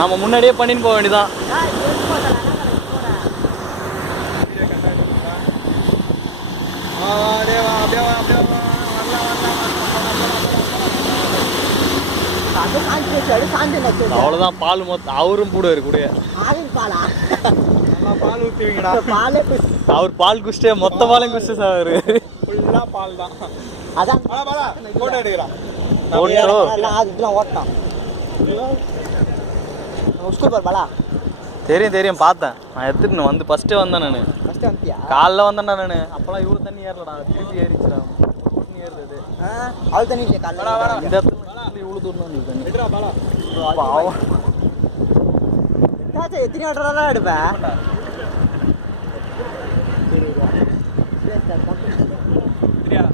நம்ம முன்னாடியே பண்ணின்னு போக வேண்டியதான். அவ்வளவுதான். பால் மொத்தம் அவரும் போடுவாரு கூட. பால் ஊத்துவீங்கடா. அவர் பால் குடிச்சிட்டே மொத்த பாலையும் குடிச்சு சார். ஃபுல்லா பால் தான். அதான் போட்டோ எடுக்கலாம். ஓட்டான் ஸ்கூல் போற பாலா. தெரியும் தெரியும், பார்த்தேன். நான் எடுத்துட்டு வந்து ஃபர்ஸ்டே வந்தேன். நான் காலைல வந்தேன்டா. நான் அப்பெல்லாம் இவ்வளோ தண்ணி ஏறலடா, திருப்பி ஏறிச்சுடா. ஏறுறது அவ்வளோ தண்ணி இல்லையா காலைல இந்த இடத்துல இவ்வளோ தூரம் நீ தண்ணி எத்தனை ஆர்டர் எடுப்பேன். சரியா